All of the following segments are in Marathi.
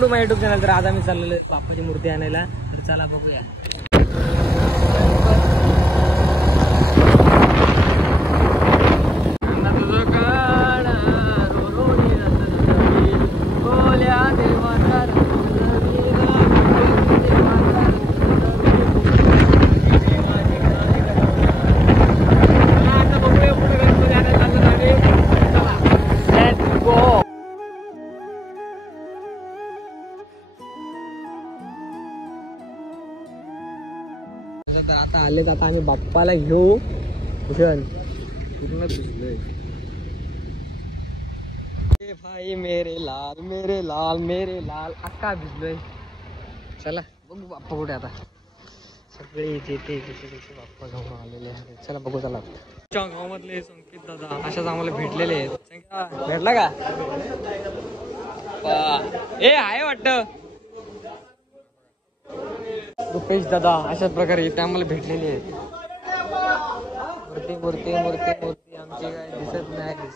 To my YouTube channel. तर आज आम्ही चाललेलो आहे बाप्पाची मूर्ती आणायला. तर चला बघूया. आता आलेत. आता आम्ही बाप्पाला घेऊ. भूषण पूर्ण भिजलोय. भाई मेरे लाल मेरे लाल मेरे लाल अक्का भिजलोय. चला बघू बाप्पा कुठे. आता सगळे इथे बाप्पा घेऊन आलेले आहेत. चला बघू. चला गावामधले संकेत दादा अशाच आम्हाला भेटलेले आहेत. भेटला का? ए आहे वाटतं रुपेश दादा अशाच प्रकारे इथे आम्हाला भेटलेले आहेत. मूर्ती मूर्ती मूर्ती मूर्ती आमची काय दिसत नाही कुठे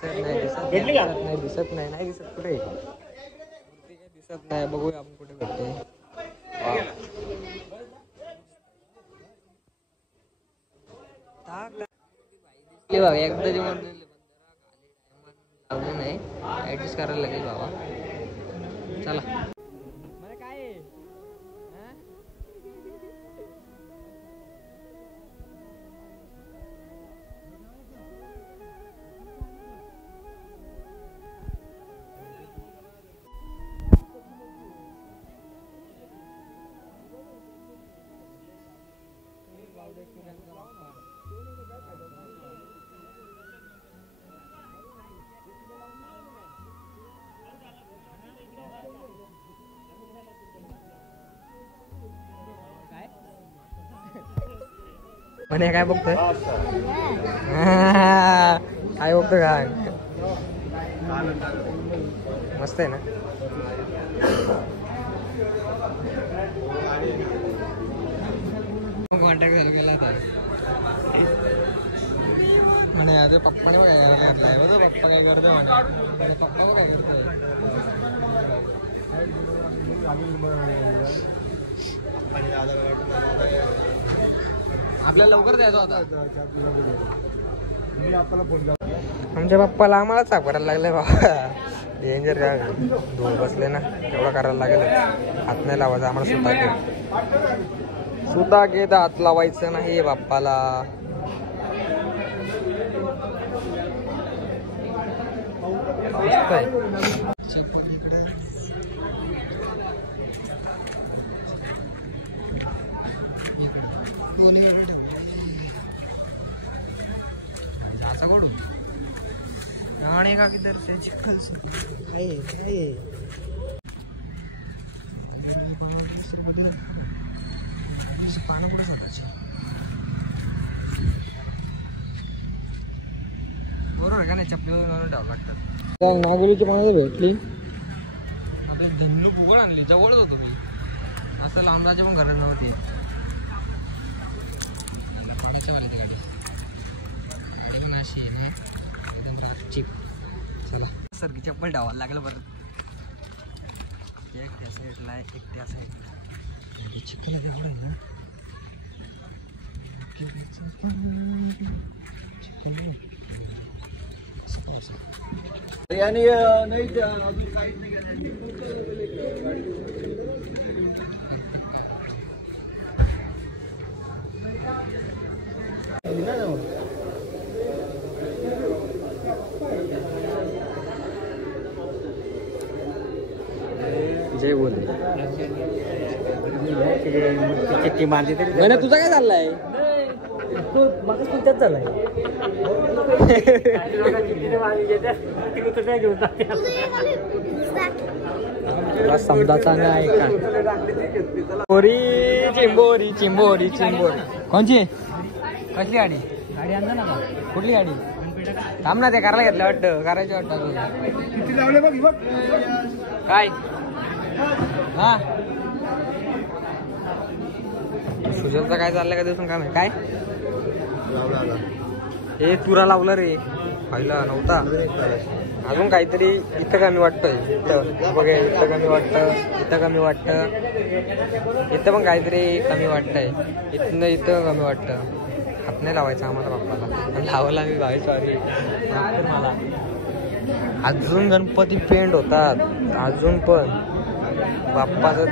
मूर्ती काय दिसत नाही. बघूया आपण कुठे भेटते. बघा एकदा जेवण लावलं नाही. ऍडजस्ट करायला लागेल बाबा. चला काय म्हणे काय बघतोय? काय बघतोय? काय मस्त आहे ना. कॉन्टॅक्ट झाला गेला आता म्हणे. आता पप्पाने काय घातलाय बघा. पप्पा काय करतोय म्हणे. पप्पा काय करतोय? आपल्याला लवकर जायचं होता. आमच्या बाप्पाला आम्हालाच साफ करायला लागलाय बाबा. डेंजर काय धूळ बसले ना तेवढं करायला लागेल. हात नाही लावायचा आम्हाला. सुद्धा घेत हात लावायचं नाही बाप्पाला. असा कडू आणि का किधर से चिखल से पानं कुठे स्वतःची बरोबर आहे का नाही. चपली ठेवावं लागतात. नागोलीची पानं भेटली. आपली धन्नू फुगड आणली. जवळच होतो मी. असं लांबराच्या पण घरात नव्हती. पाण्याच्या वाल्याची गाडी पण अशी आहे ना एकदम चिप. चला सरकी चप्पल ठेवायला लागलं परत. एक त्या साईडला एक त्या साईडला. चिकन तेवढं आहे ना. जय बोले चिठ्ठी मारली तरी मैंने. तुझा काय चाललाय? तुझ्याच चाललाय. समजाचा नाही का. चिंबोरी चिंबोरी चिंबोरी चिंबोरी. कोणची? कसली गाडी? गाडी आणला ना. कुठली गाडी? थांब ना. ते करायला घेतलं वाटतं. करायचं वाटतं. काय हा सुजलचं काय चाललंय का दिवसून काम आहे काय? हे तुरा लावलं रे. पाहिला नव्हता अजून काहीतरी इथं कमी वाटतंय. इथं बघा, इथं कमी वाटतं, इथं कमी वाटतं, इथं पण काहीतरी कमी वाटतंय, इथं कमी वाटतं. हात नाही लावायचा आम्हाला बाप्पाला, लावला मी भाई सॉरी मला. अजून गणपती पेंट होतात अजून पण बाप्पाचं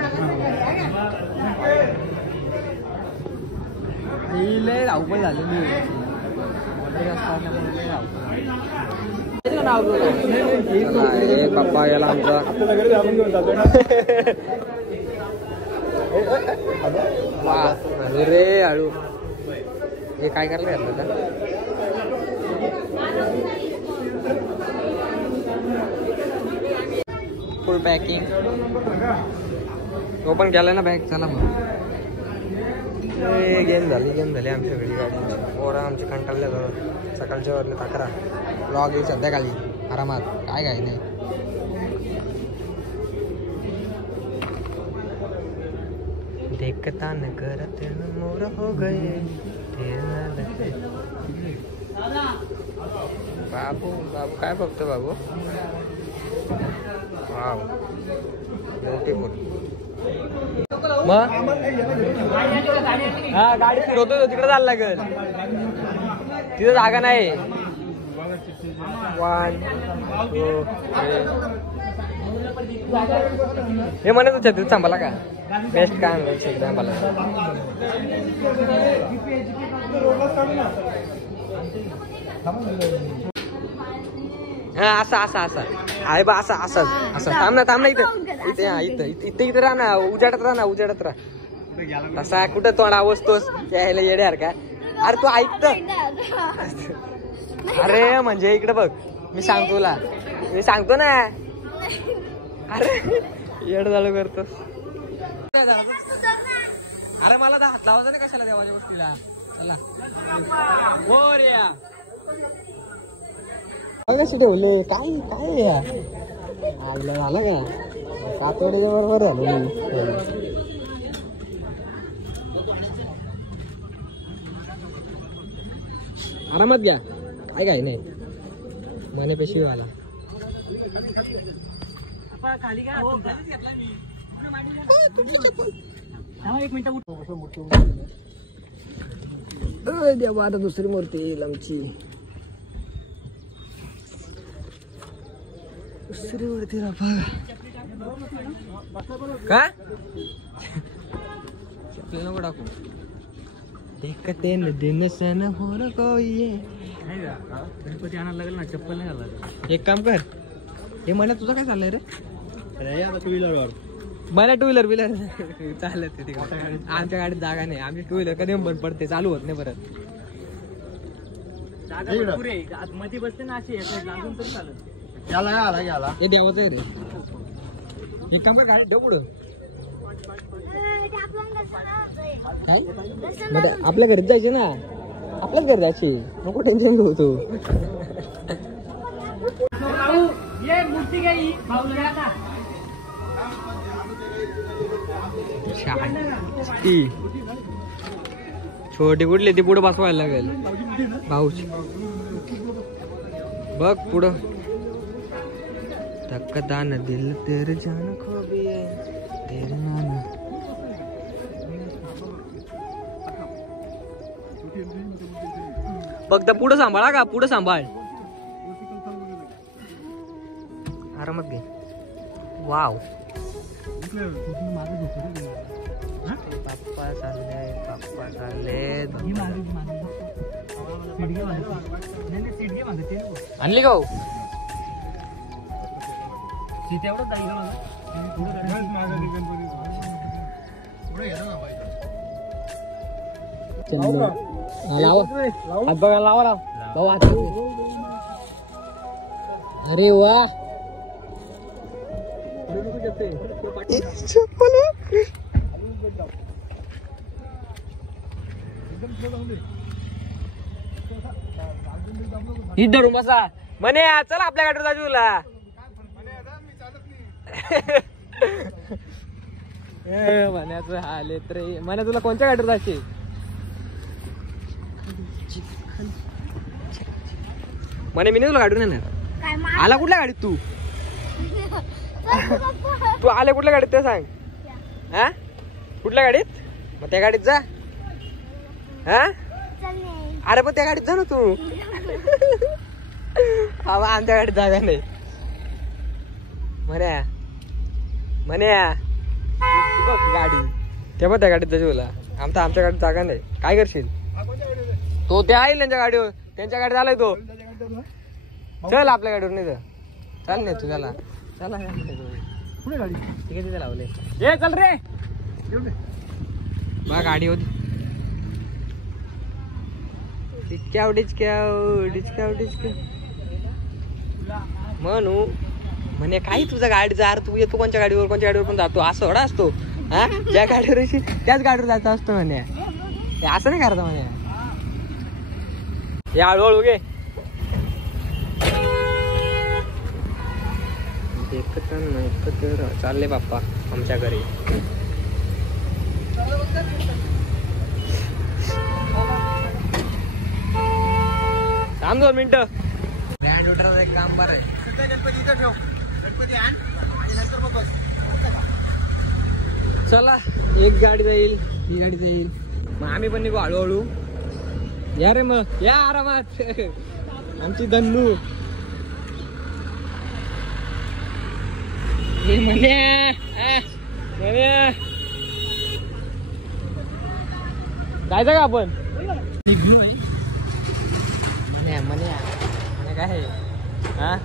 लय धावपळ झालेली. पप्पा याला आमचा रे हळू. हे काय करायला घातलं का? फुल पॅकिंग ओपन केलं ना बॅग. चला मग गेम झाली आमच्याकडे गाडी. पोरा आमची कंटाळल्या जवळ सकाळच्या वरले 11 ब्लॉग येईल संध्याकाळी आरामात. काय नाही देखता न करत मोर हो गए. बाबू बाबू काय बघतो बाबू. Wow beautiful. मग हा गाडी फिरवतो तिकडे जायला लागेल. तिथं जागा नाही. 1 2 3 हे म्हणत छत्रीत सांभाळा का बेस्ट काय म्हणत सांभाळा. हा असा असा असा आहे बा. असा असा असं थांब ना इथं इथं राहा ना. उजाडत राहा तसा. कुठं तोंड आवसतोस यायला येड्यार का. अरे तू ऐकत. अरे म्हणजे इकडे बघ मी सांगतो ना. अरे येड झालं करतोस. अरे मला तर हात लावायचा नाही कशाला देवाच्या गोष्टीला. चला कशी ठेवले काय काय झालं का. सातवडीच्या बरोबर झालं. आरामात घ्या काय नाही मने पेशी वाला. देवा आता दुसरी मूर्ती येईल आमची. दुसरी मूर्ती का चपली नको टाकू. देखते न दिन सन हो गणपती आणायला लागेल ना. चप्पल नाही घाला. एक काम कर हे म्हणत तुझं काय चाललंय रे. टू व्हीलर मला टू व्हीलर चालत आमच्या गाडीत जागा नाही. आमची टू व्हीलर कधी बंद पडते चालू होत नाही परत. मध्ये बसते ना अशी लागून तर चालत. हे देवाचं आहे रे. एक काम कर गाडी ठेव पुढं. आपल्या घरीच जायचे ना. आपल्याच घरी जायची नको टेन्शन घेऊ तू. छोटी कुठली ती पुढं बसवायला लागेल भाऊच. बघ पुढं तक्कता न दिल तेरे जान खो भी है तेरे नाना. फक्त पुढं सांभाळा का. पुढं सांभाळ आरामात घे. वाव पप्पा चालले आणली का हात बघा लावा भाऊ हात. अरे वा ही धरून बसा म्हणे. चल आपल्या गाडीवर जाऊ तुला. म्हण्याचं हाल येत रे. म्हणे तुला कोणत्या गाडीवर जायचे. म्हणे मी नाही तुला गाडून येणार. आला कुठल्या गाडीत तू? तू आले कुठल्या गाडीत ते सांग. हा कुठल्या गाडीत? मग त्या गाडीत जा. हा अरे मग त्या गाडीत जा ना तू. आमच्या गाडीत जागा नाही म्हण्या म्हण्या. बघ गाडी तेव्हा त्या गाडीत जायची तुला. आमच्या गाडीत जागा नाही. काय करशील? तो त्या आहे त्यांच्या गाडीवर. त्यांच्या गाडीत आलाय तो. चल आपल्या गाडीवर नाही तर चाल नाही तू. चला चला पुढे गाडी तिथे तिथे लावले. ये चल रे बा गाडी होती. डिचक्याव डिचक्याव डिचक्याव डिचक्याव म्हणू म्हणे काही तुझ्या गाडी जा. तू येतो कोणत्या गाडीवर पण जातो. असं एवढा असतो. हा ज्या गाडीवर येशील त्याच गाडीवर जायचं असतं म्हणे. असं नाही करता म्हणे. या हळूहळू घे. चालले बाप्पा आमच्या घरी. थांब 2 मिनिटं. बँड उठराचं एक काम बरं आहे. गणपती इथं ठेव. गणपती आण आणि नंतर मग बस. चला एक गाडी जाईल ही गाडी जाईल. मग आम्ही पण निघू हळूहळू. या रे मग या आरामात. आमची धन्नू म्हणे जायचं का आपण? म्हणे काय हा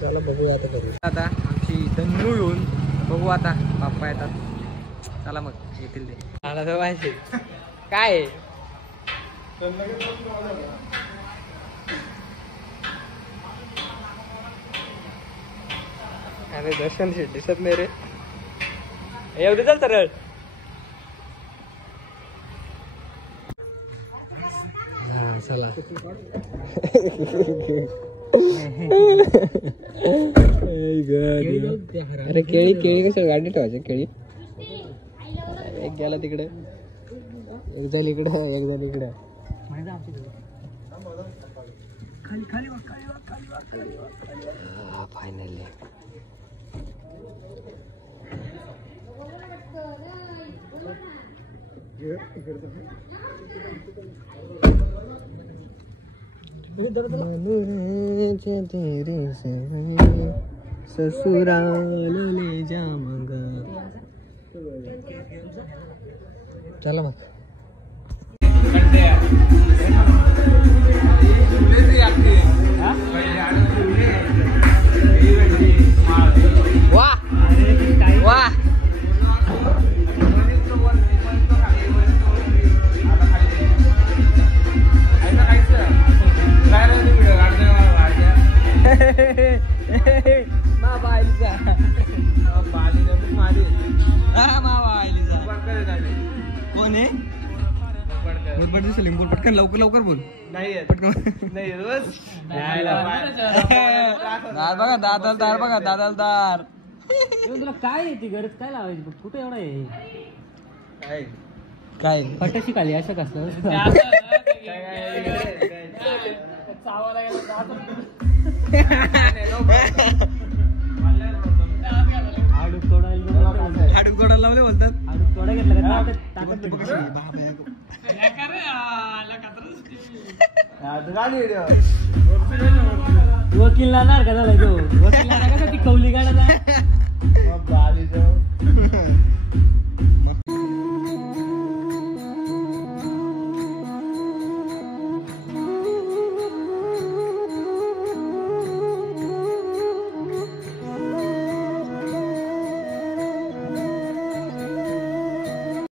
चला बघू आता करू. आता आमची धन्नू येऊन बघू आता बाप्पा येतात. चला मग येतील ते. मला तर पाहिजे काय अरे दर्शन दिसत नाही रे. एवढे चल सरळ. चला अरे केळी कशा गाडी ठेवायची? केळी एक गेला तिकडे एक जाईल इकडे एक जाईल इकडे. फायनली ससुराल ले जा मग. चला मग वाह वाह. कोण आहे? बोल पटकन लवकर लवकर बोल. नाही पटकन नाही दार बघा दादाल दार बघा दादाल दार. तुला काय आहे ती गरज काय लावायची? कुठे एवढा आहे काय फटाशी खाली असं कसं आडूक तोडायला लावले बोलतात. आडूक तोडा घेतला वकील लाणार का झाला तो? वकील कसा ती कौली गाडा